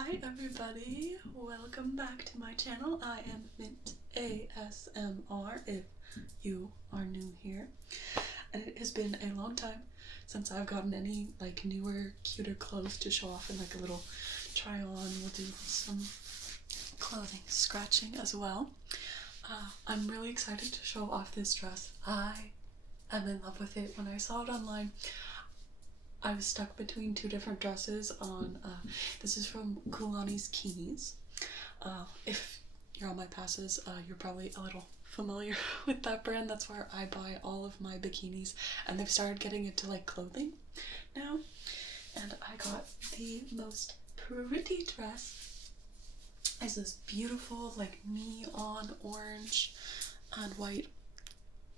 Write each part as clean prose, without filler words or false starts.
Hi everybody, welcome back to my channel. I am Mint ASMR if you are new here. And it has been a long time since I've gotten any like newer, cuter clothes to show off in like a little try on. We'll do some clothing scratching as well. I'm really excited to show off this dress. I am in love with it. When I saw it online, I was stuck between two different dresses on, this is from Kulani's Keenies. If you're on my passes, you're probably a little familiar with that brand. That's where I buy all of my bikinis, and they've started getting into like clothing now. And I got the most pretty dress. It's this beautiful like neon orange and white,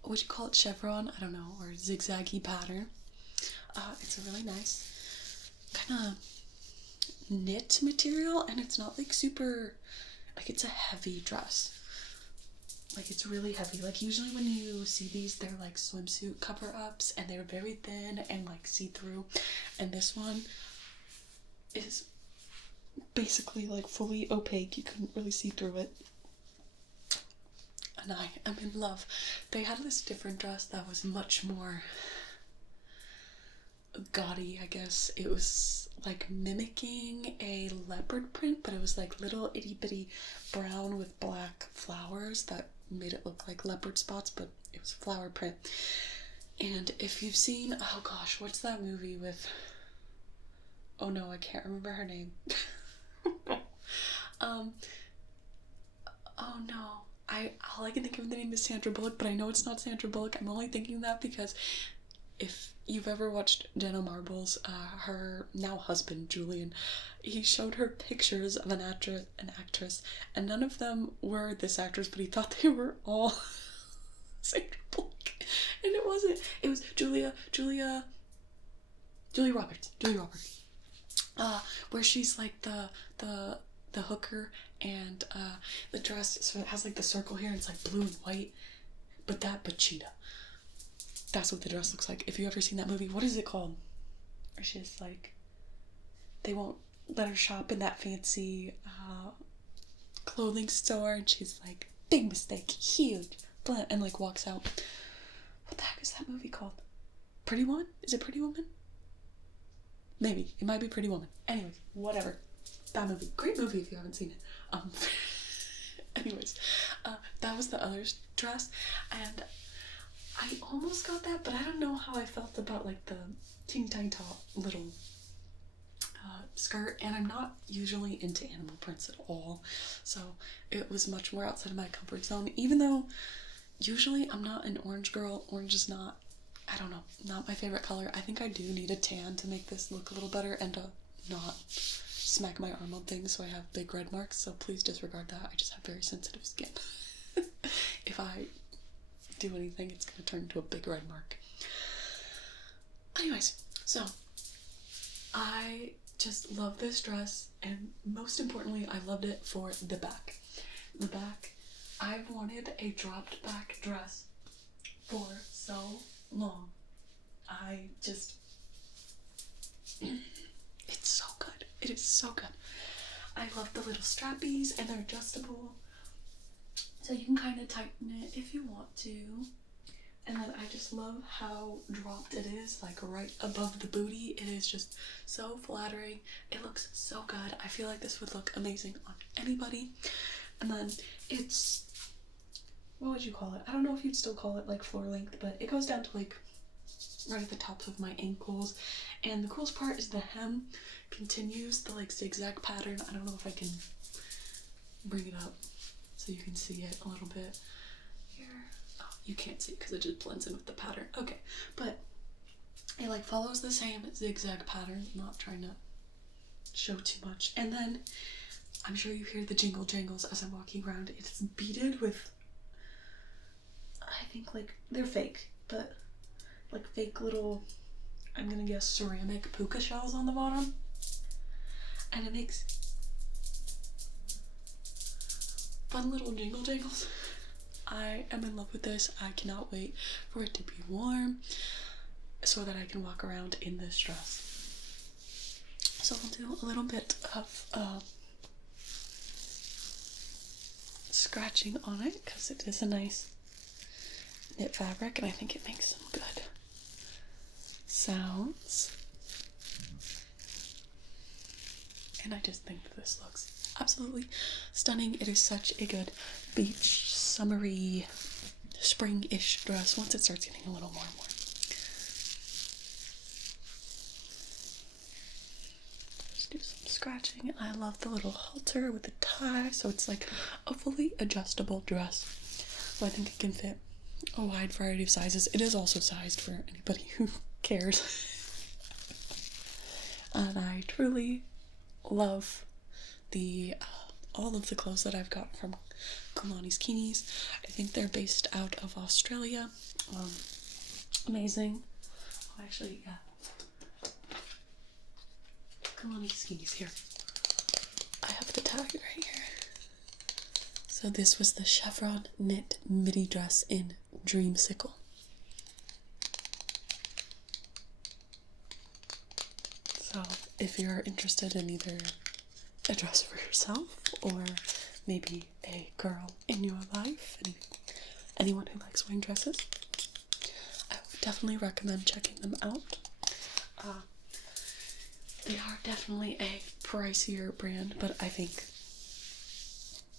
would you call it chevron? I don't know, or zigzaggy pattern. It's a really nice kind of knit material, and it's not like super, like it's a heavy dress. Like it's really heavy. Like usually when you see these, they're like swimsuit cover-ups and they're very thin and like see-through, and this one is basically like fully opaque. You couldn't really see through it. And I am in love. They had this different dress that was much more gaudy, I guess. It was like mimicking a leopard print, but it was like little itty bitty brown with black flowers that made it look like leopard spots, but it was flower print. And if you've seen, oh gosh, what's that movie with, oh no, I can't remember her name. Oh no, all I can think of the name is Sandra Bullock, but I know it's not Sandra Bullock. I'm only thinking that because if you've ever watched Jenna Marbles, her now husband Julian, he showed her pictures of an actress, and none of them were this actress, but he thought they were all Sandra Bullock, and it wasn't. It was Julia Roberts. Where she's like the hooker, and the dress, so it has like the circle here, and it's like blue and white, but cheetah. That's what the dress looks like. If you've ever seen that movie, what is it called? Or she's like, they won't let her shop in that fancy clothing store, and she's like, big mistake, huge, blah, and like walks out. What the heck is that movie called? Pretty Woman? Is it Pretty Woman? Maybe. It might be Pretty Woman. Anyways, whatever. That movie. Great movie if you haven't seen it. Anyways, that was the other dress, and I almost got that, but I don't know how I felt about like the teeny tiny top little skirt, and I'm not usually into animal prints at all, so it was much more outside of my comfort zone, even though usually I'm not an orange girl. Orange is not, I don't know, not my favorite color. I think I do need a tan to make this look a little better and to not smack my arm on things so I have big red marks, so please disregard that. I just have very sensitive skin. If I do anything, it's gonna turn into a big red mark. Anyways, so I just love this dress, and most importantly, I loved it for the back. The back, I've wanted a dropped back dress for so long. I just, it's so good. It is so good. I love the little strappies, and they're adjustable, so you can kind of tighten it if you want to. And then I just love how dropped it is, like right above the booty. It is just so flattering. It looks so good. I feel like this would look amazing on anybody. And then it's, what would you call it? I don't know if you'd still call it like floor length, but it goes down to like right at the tops of my ankles. And the coolest part is the hem continues the like zigzag pattern. I don't know if I can bring it up so you can see it a little bit here. Oh, you can't see it because it just blends in with the pattern. Okay, but it like follows the same zigzag pattern. I'm not trying to show too much. And then I'm sure you hear the jingle jangles as I'm walking around. It's beaded with, I think like they're fake, but like fake little, I'm gonna guess ceramic puka shells on the bottom. And it makes fun little jingle jangles. I am in love with this. I cannot wait for it to be warm so that I can walk around in this dress. So we'll do a little bit of scratching on it because it is a nice knit fabric and I think it makes some good sounds. And I just think this looks absolutely stunning. It is such a good beach, summery, spring-ish dress once it starts getting a little more and more. Just do some scratching. I love the little halter with the tie, so it's like a fully adjustable dress. So I think it can fit a wide variety of sizes. It is also sized for anybody who cares. And I truly love the all of the clothes that I've got from Kulani's Kinis. I think they're based out of Australia. Amazing. Oh, actually, yeah. Kulani's Kinis here. I have the tag right here. So this was the chevron knit midi dress in Dreamsicle. So if you're interested in either a dress for yourself or maybe a girl in your life, anyone who likes wearing dresses, I would definitely recommend checking them out. They are definitely a pricier brand, but I think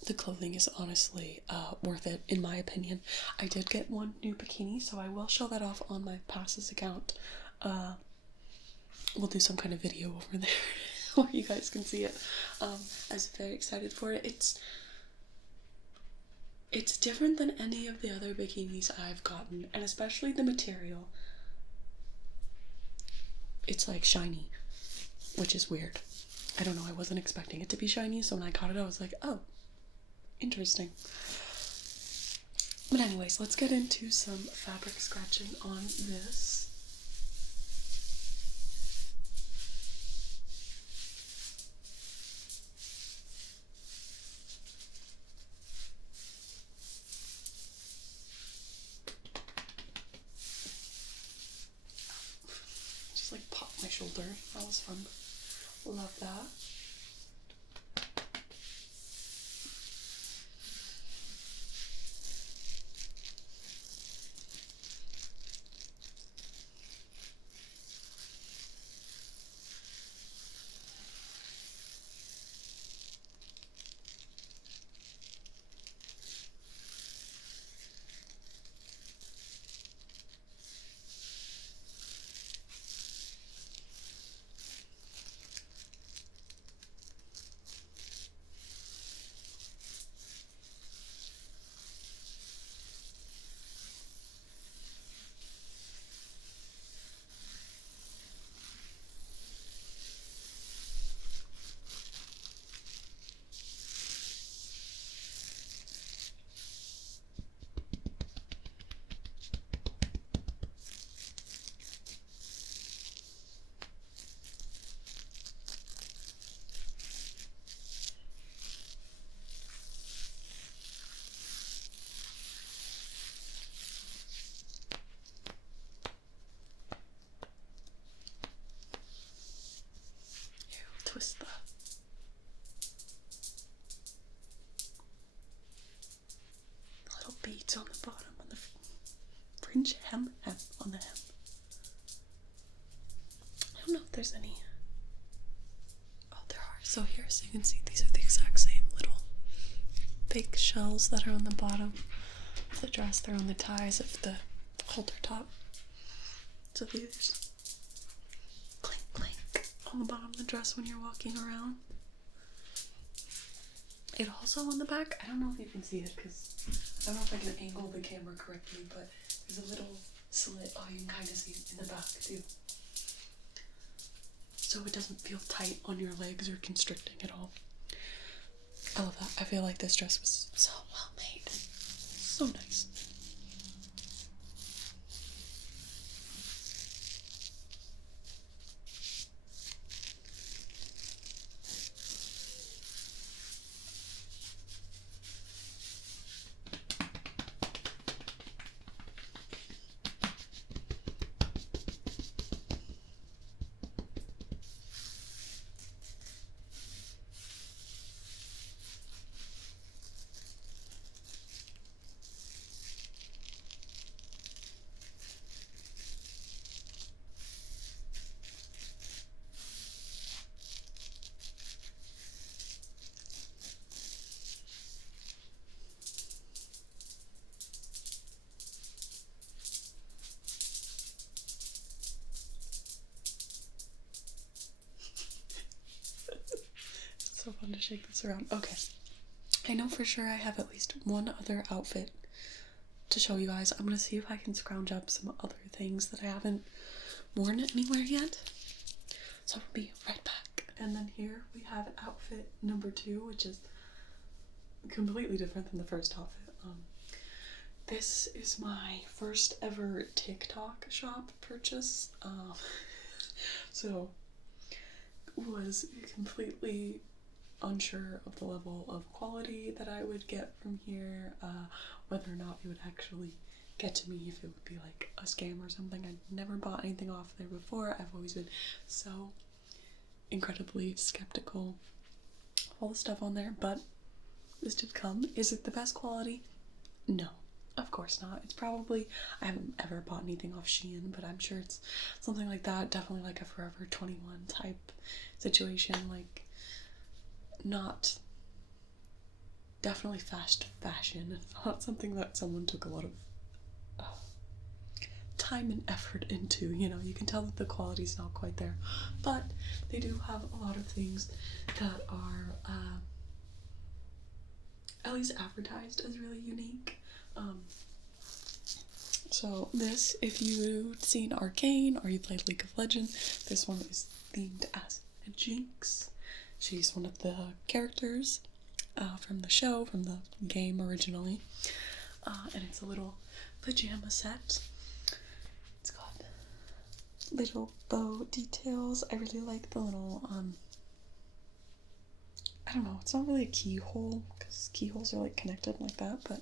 the clothing is honestly worth it, in my opinion. I did get one new bikini, so I will show that off on my Passes account. We'll do some kind of video over there where you guys can see it. I was very excited for it. It's different than any of the other bikinis I've gotten, and especially the material. It's like shiny, which is weird. I don't know, I wasn't expecting it to be shiny, so when I got it I was like, oh, interesting. But anyways, let's get into some fabric scratching on this. Just like pop my shoulder. That was fun. Love that. Twist the little beads on the bottom on the fringe hem on the hem. I don't know if there's any. Oh, there are. So here, so you can see these are the exact same little fake shells that are on the bottom of the dress. They're on the ties of the halter top. So these clink clink on the bottom of the dress when you're walking around. It also on the back, I don't know if you can see it because I don't know if I can angle the camera correctly, but there's a little slit. Oh, you can kind of see it in the back too. So it doesn't feel tight on your legs or constricting at all. I love that. I feel like this dress was so well made. So nice. so fun to shake this around. Okay. I know for sure I have at least one other outfit to show you guys. I'm gonna see if I can scrounge up some other things that I haven't worn anywhere yet. So I'll be right back. And then here we have outfit number 2, which is completely different than the first outfit. This is my first ever TikTok shop purchase. So was completely unsure of the level of quality that I would get from here, whether or not it would actually get to me, if it would be like a scam or something. I'd never bought anything off there before. I've always been so incredibly skeptical of all the stuff on there, but this did come. Is it the best quality? No, of course not. It's probably, I haven't ever bought anything off Shein, but I'm sure it's something like that. Definitely like a Forever 21 type situation, like not definitely fast fashion. It's not something that someone took a lot of time and effort into, you know. You can tell that the quality's not quite there, but they do have a lot of things that are at least advertised as really unique. So this, if you've seen Arcane or you played League of Legends, this one is themed as a Jinx. She's one of the characters from the show, from the game originally, and it's a little pajama set. It's got little bow details. I really like the little, I don't know, it's not really a keyhole, because keyholes are like connected like that, but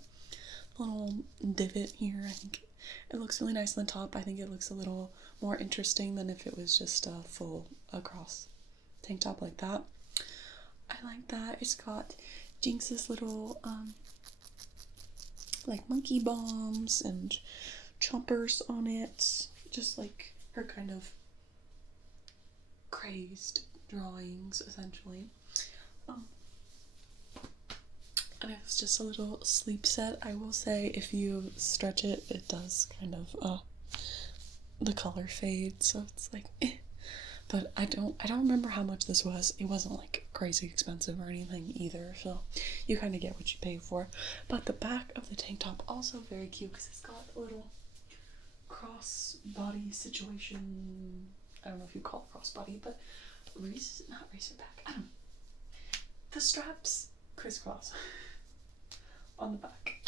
a little divot here. I think it looks really nice on the top. I think it looks a little more interesting than if it was just a full across tank top like that. I like that. It's got Jinx's little like monkey bombs and chompers on it, just like her kind of crazed drawings essentially. And it's just a little sleep set. I will say, if you stretch it, it does kind of the color fades, so it's like but I don't remember how much this was. It wasn't like crazy expensive or anything either, so you kind of get what you pay for. But the back of the tank top also very cute, because it's got a little cross body situation. I don't know if you call it cross body, but not racer back, I don't know. The straps crisscross on the back,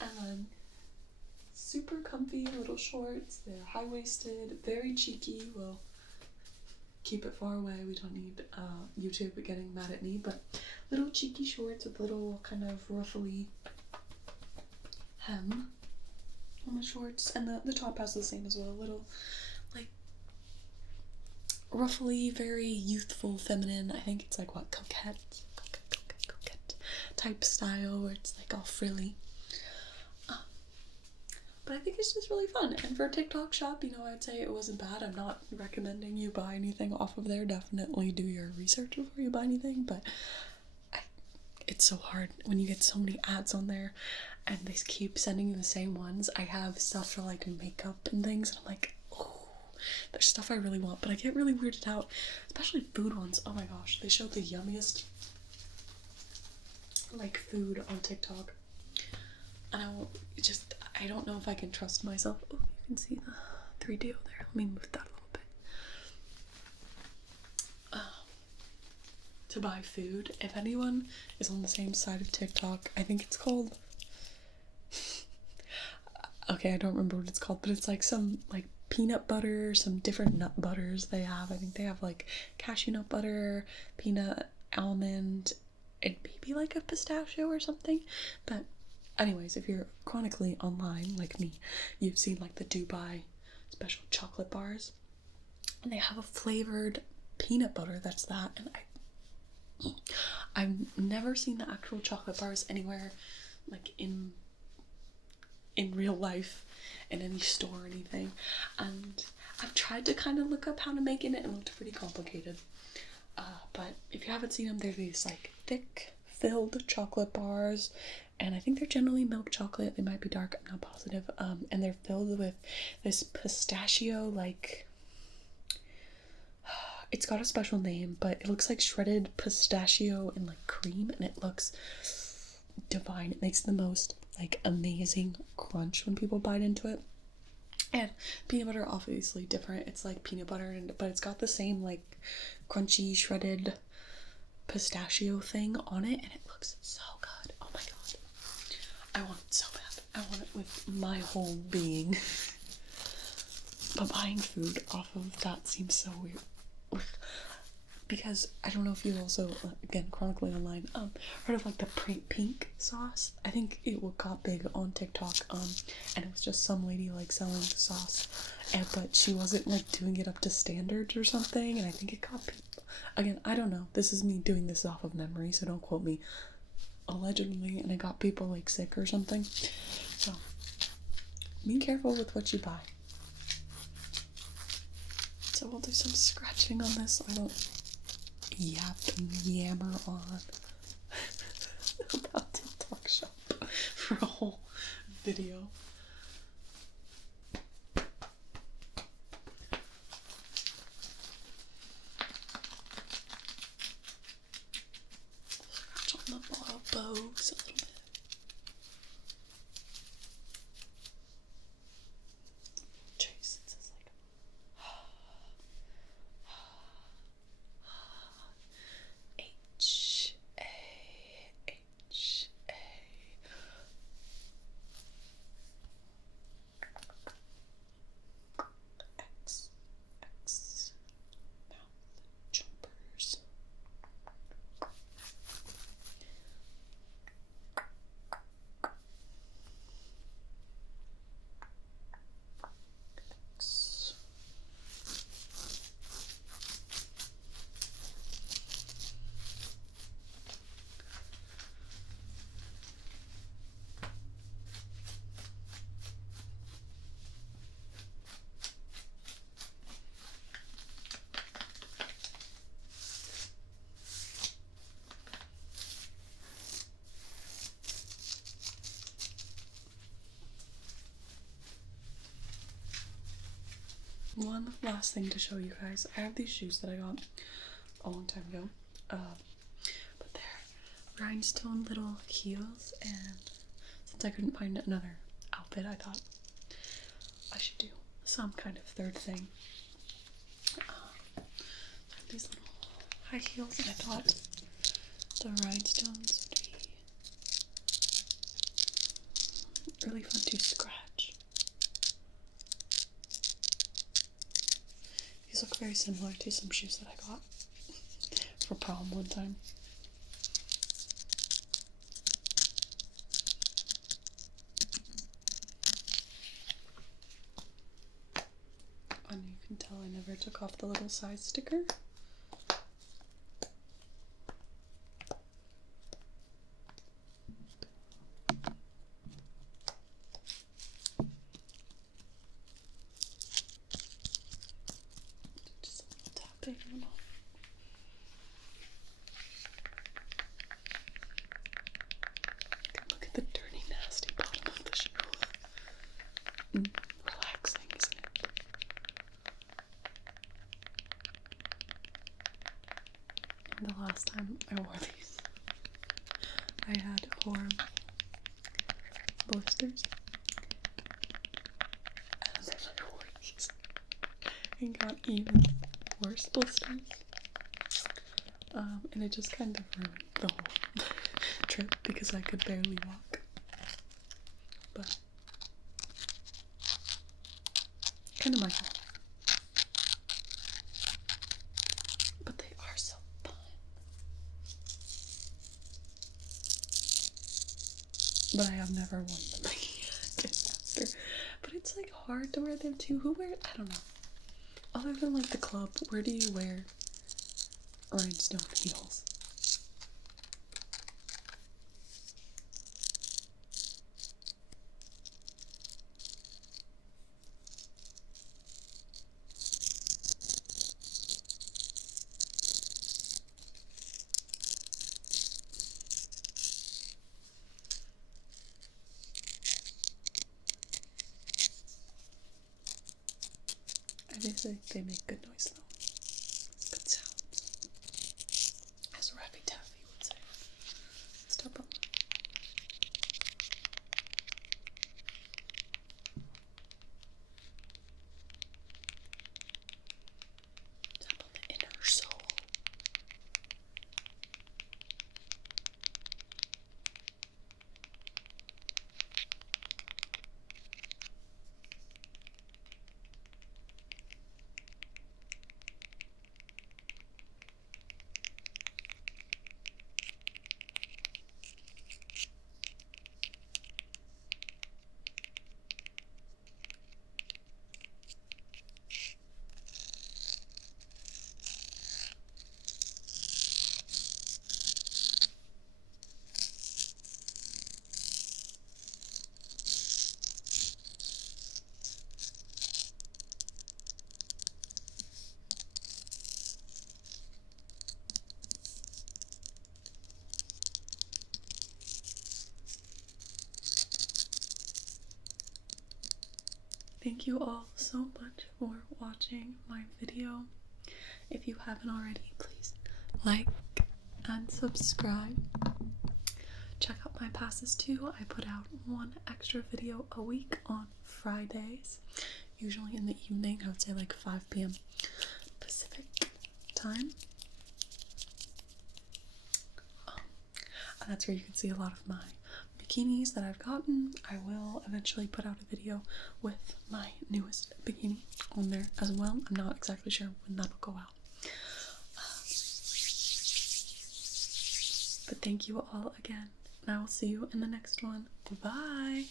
and then super comfy little shorts. They're high-waisted, very cheeky. Well, keep it far away, we don't need YouTube getting mad at me, but little cheeky shorts with little kind of ruffly hem on the shorts, and the top has the same as well, little like ruffly, very youthful, feminine. I think it's like what, coquette type style, where it's like all frilly. But I think it's just really fun, and for a TikTok shop, you know, I'd say it wasn't bad. I'm not recommending you buy anything off of there. Definitely do your research before you buy anything, but it's so hard when you get so many ads on there and they keep sending you the same ones. I have stuff for like makeup and things, and I'm like, oh, there's stuff I really want, but I get really weirded out, especially food ones. Oh my gosh, they showed the yummiest like food on TikTok, and I don't know if I can trust myself. Oh, you can see the 3D over there. Let me move that a little bit. To buy food. If anyone is on the same side of TikTok, I think it's called okay, I don't remember what it's called, but it's like some like peanut butter, some different nut butters they have. I think they have like cashew nut butter, peanut, almond, and maybe like a pistachio or something. But anyways, if you're chronically online like me, you've seen like the Dubai special chocolate bars, and they have a flavored peanut butter that's that, and I've never seen the actual chocolate bars anywhere, like in real life, in any store or anything, and I've tried to kind of look up how to make it, and it looked pretty complicated. But if you haven't seen them, they're these like thick filled chocolate bars, and I think they're generally milk chocolate. They might be dark, I'm not positive. And they're filled with this pistachio like it's got a special name, but it looks like shredded pistachio and like cream, and it looks divine. It makes the most like amazing crunch when people bite into it. And peanut butter, obviously different. It's like peanut butter, but it's got the same like crunchy shredded pistachio thing on it, and it looks so good. Oh my god, I want it so bad. I want it with my whole being. But buying food off of that seems so weird. Because I don't know if you also, again, chronically online, heard of like the pink sauce. I think it got big on TikTok, and it was just some lady like selling the sauce, but she wasn't like doing it up to standards or something, and I think it got people. Again, I don't know. This is me doing this off of memory, so don't quote me. Allegedly, and it got people like sick or something. So be careful with what you buy. So we'll do some scratching on this. I don't yammer on about TikTok shop for a whole video. Scratch on the bows a little bit. Trace, it says like H A H A. X X mouth jumpers. X. One last thing to show you guys. I have these shoes that I got a long time ago, but they're rhinestone little heels, and since I couldn't find another outfit, I thought I should do some kind of third thing. These little high heels, and I thought the rhinestones would be really fun to scratch. These look very similar to some shoes that I got for prom one time. And you can tell I never took off the little size sticker. Just a little tapping on. Look at the dirty, nasty bottom of the shoe. Relaxing, isn't it? And the last time I wore these, I had horrible blisters. And then I wore these and got even worse blisters. And it just kind of ruined the whole trip because I could barely walk. But kind of my fault. But they are so fun. But I have never worn them after. But it's like hard to wear them too. Who wears? I don't know. Other than like the club, where do you wear rhinestone heels? I do think they make good noise though. Good thank you all so much for watching my video. If you haven't already, please like and subscribe. Check out my passes too. I put out one extra video a week on Fridays, usually in the evening. I would say like 5 p.m. Pacific time. And that's where you can see a lot of my bikinis that I've gotten. I will eventually put out a video with my newest bikini on there as well. I'm not exactly sure when that'll go out. But thank you all again, and I will see you in the next one. Bye!